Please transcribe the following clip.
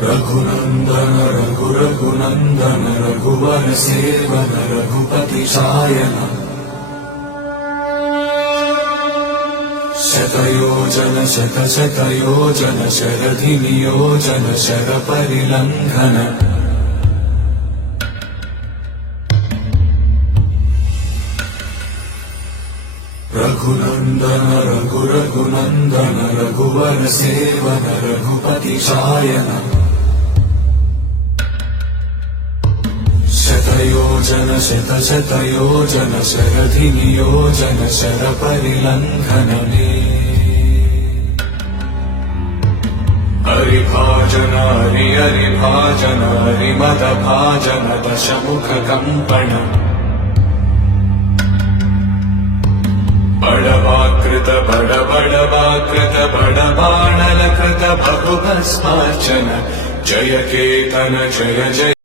रघुनंदन रघुनंदन रघुवर seven Raghupati Shayan शतयोजन शतयोजन शरधि नियोजन sir परिलंघन Raghunandan Raghunandan रघुवर seven Raghupati Shayan शतयोजन शतयोजन शरधि नियोजन sir परिलंघन हरिभाजन हरिभाजन हरिमद भाजन दशमुख कंपन बड़वाकृत बड़बाणल कृत बहुभस्मार्चन जय केतन जय जय